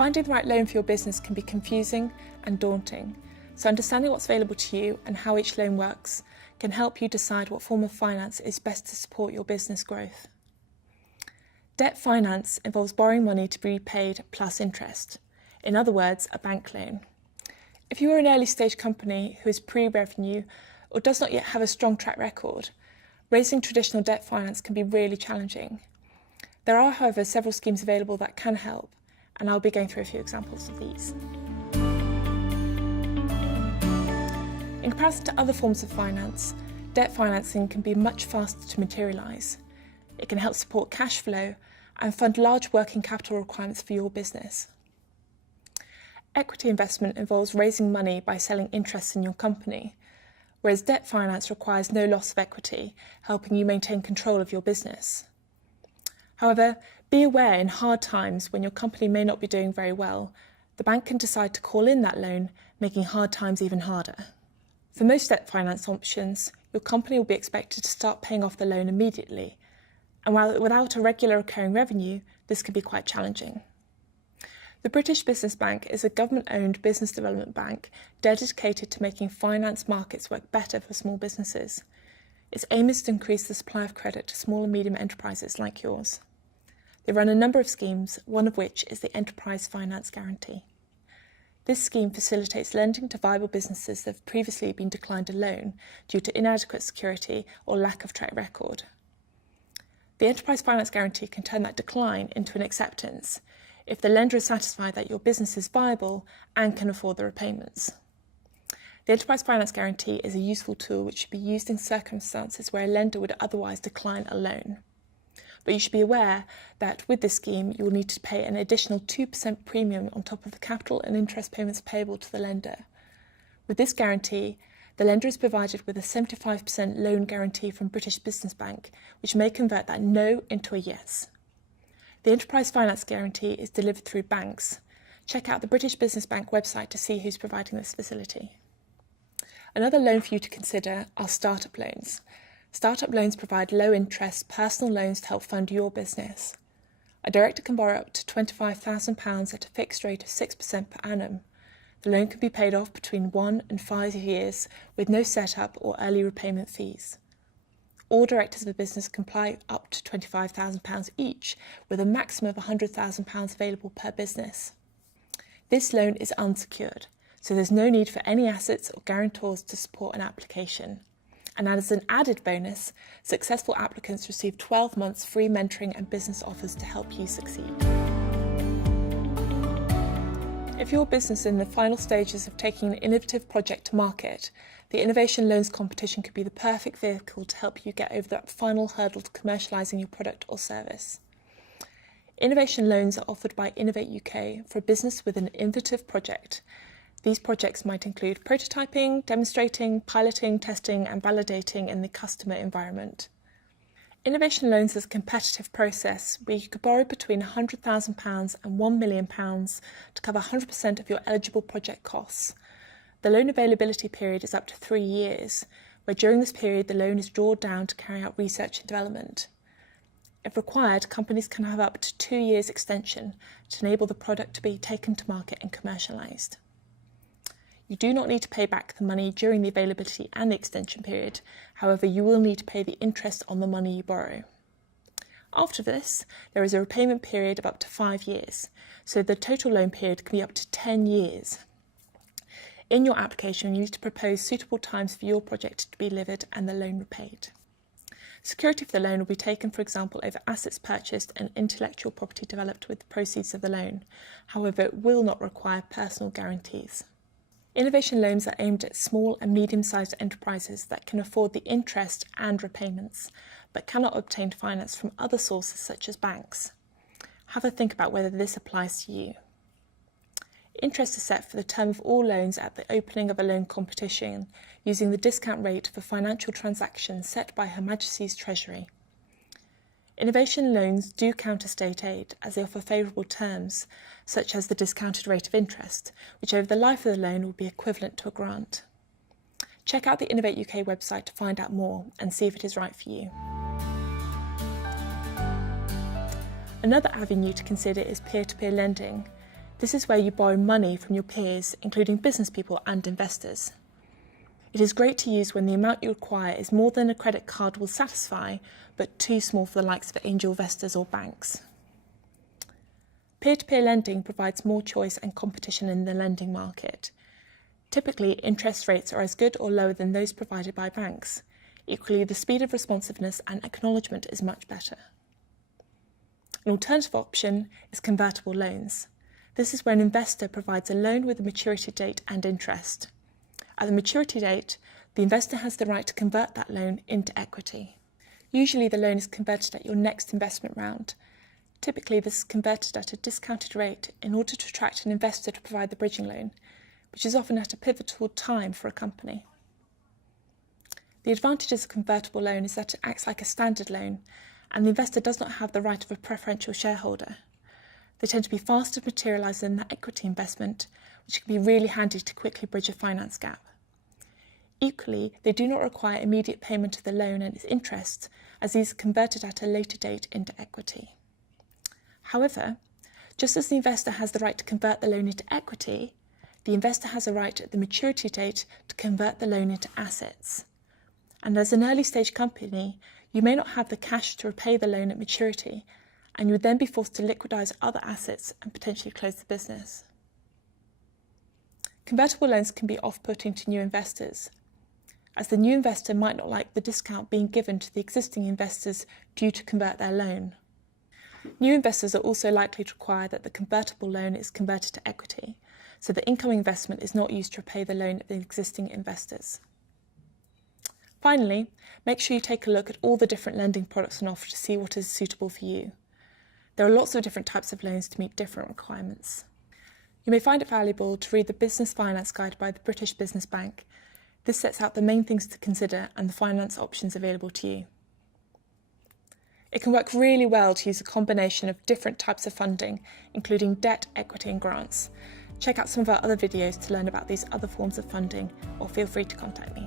Finding the right loan for your business can be confusing and daunting, so understanding what's available to you and how each loan works can help you decide what form of finance is best to support your business growth. Debt finance involves borrowing money to be repaid plus interest. In other words, a bank loan. If you are an early stage company who is pre-revenue or does not yet have a strong track record, raising traditional debt finance can be really challenging. There are, however, several schemes available that can help, and I'll be going through a few examples of these. In comparison to other forms of finance, debt financing can be much faster to materialise. It can help support cash flow and fund large working capital requirements for your business. Equity investment involves raising money by selling interests in your company, whereas debt finance requires no loss of equity, helping you maintain control of your business. However, be aware in hard times when your company may not be doing very well, the bank can decide to call in that loan, making hard times even harder. For most debt finance options, your company will be expected to start paying off the loan immediately, and without a regular recurring revenue, this can be quite challenging. The British Business Bank is a government-owned business development bank dedicated to making finance markets work better for small businesses. Its aim is to increase the supply of credit to small and medium enterprises like yours. They run a number of schemes, one of which is the Enterprise Finance Guarantee. This scheme facilitates lending to viable businesses that have previously been declined a loan due to inadequate security or lack of track record. The Enterprise Finance Guarantee can turn that decline into an acceptance if the lender is satisfied that your business is viable and can afford the repayments. The Enterprise Finance Guarantee is a useful tool which should be used in circumstances where a lender would otherwise decline a loan. But you should be aware that with this scheme you will need to pay an additional 2% premium on top of the capital and interest payments payable to the lender. With this guarantee, the lender is provided with a 75% loan guarantee from British Business Bank, which may convert that no into a yes. The Enterprise Finance Guarantee is delivered through banks. Check out the British Business Bank website to see who's providing this facility. Another loan for you to consider are startup loans. Startup loans provide low-interest personal loans to help fund your business. A director can borrow up to £25,000 at a fixed rate of 6% per annum. The loan can be paid off between 1 and 5 years with no setup or early repayment fees. All directors of a business can apply up to £25,000 each, with a maximum of £100,000 available per business. This loan is unsecured, so there's no need for any assets or guarantors to support an application. And as an added bonus, successful applicants receive 12 months free mentoring and business offers to help you succeed. If your business is in the final stages of taking an innovative project to market, the Innovation Loans competition could be the perfect vehicle to help you get over that final hurdle to commercialising your product or service. Innovation Loans are offered by Innovate UK for a business with an innovative project. These projects might include prototyping, demonstrating, piloting, testing and validating in the customer environment. Innovation Loans is a competitive process where you could borrow between £100,000 and £1 million to cover 100% of your eligible project costs. The loan availability period is up to 3 years, where during this period the loan is drawn down to carry out research and development. If required, companies can have up to 2 years extension to enable the product to be taken to market and commercialised. You do not need to pay back the money during the availability and the extension period. However, you will need to pay the interest on the money you borrow. After this, there is a repayment period of up to 5 years, so the total loan period can be up to 10 years. In your application, you need to propose suitable times for your project to be delivered and the loan repaid. Security for the loan will be taken, for example, over assets purchased and intellectual property developed with the proceeds of the loan. However, it will not require personal guarantees. Innovation Loans are aimed at small and medium-sized enterprises that can afford the interest and repayments, but cannot obtain finance from other sources such as banks. Have a think about whether this applies to you. Interest is set for the term of all loans at the opening of a loan competition, using the discount rate for financial transactions set by Her Majesty's Treasury. Innovation Loans do counter state aid, as they offer favourable terms, such as the discounted rate of interest, which over the life of the loan will be equivalent to a grant. Check out the Innovate UK website to find out more and see if it is right for you. Another avenue to consider is peer-to-peer lending. This is where you borrow money from your peers, including business people and investors. It is great to use when the amount you require is more than a credit card will satisfy, but too small for the likes of angel investors or banks. Peer-to-peer lending provides more choice and competition in the lending market. Typically, interest rates are as good or lower than those provided by banks. Equally, the speed of responsiveness and acknowledgement is much better. An alternative option is convertible loans. This is where an investor provides a loan with a maturity date and interest. At the maturity date, the investor has the right to convert that loan into equity. Usually the loan is converted at your next investment round. Typically this is converted at a discounted rate in order to attract an investor to provide the bridging loan, which is often at a pivotal time for a company. The advantages of a convertible loan is that it acts like a standard loan, and the investor does not have the right of a preferential shareholder. They tend to be faster to materialise than that equity investment, which can be really handy to quickly bridge a finance gap. Equally, they do not require immediate payment of the loan and its interest, as these are converted at a later date into equity. However, just as the investor has the right to convert the loan into equity, the investor has a right at the maturity date to convert the loan into assets. And as an early stage company, you may not have the cash to repay the loan at maturity, and you would then be forced to liquidise other assets and potentially close the business. Convertible loans can be off-putting to new investors, as the new investor might not like the discount being given to the existing investors due to convert their loan. New investors are also likely to require that the convertible loan is converted to equity, so the incoming investment is not used to repay the loan of the existing investors. Finally, make sure you take a look at all the different lending products on offer to see what is suitable for you. There are lots of different types of loans to meet different requirements. You may find it valuable to read the Business Finance Guide by the British Business Bank. This sets out the main things to consider and the finance options available to you. It can work really well to use a combination of different types of funding, including debt, equity and grants. Check out some of our other videos to learn about these other forms of funding, or feel free to contact me.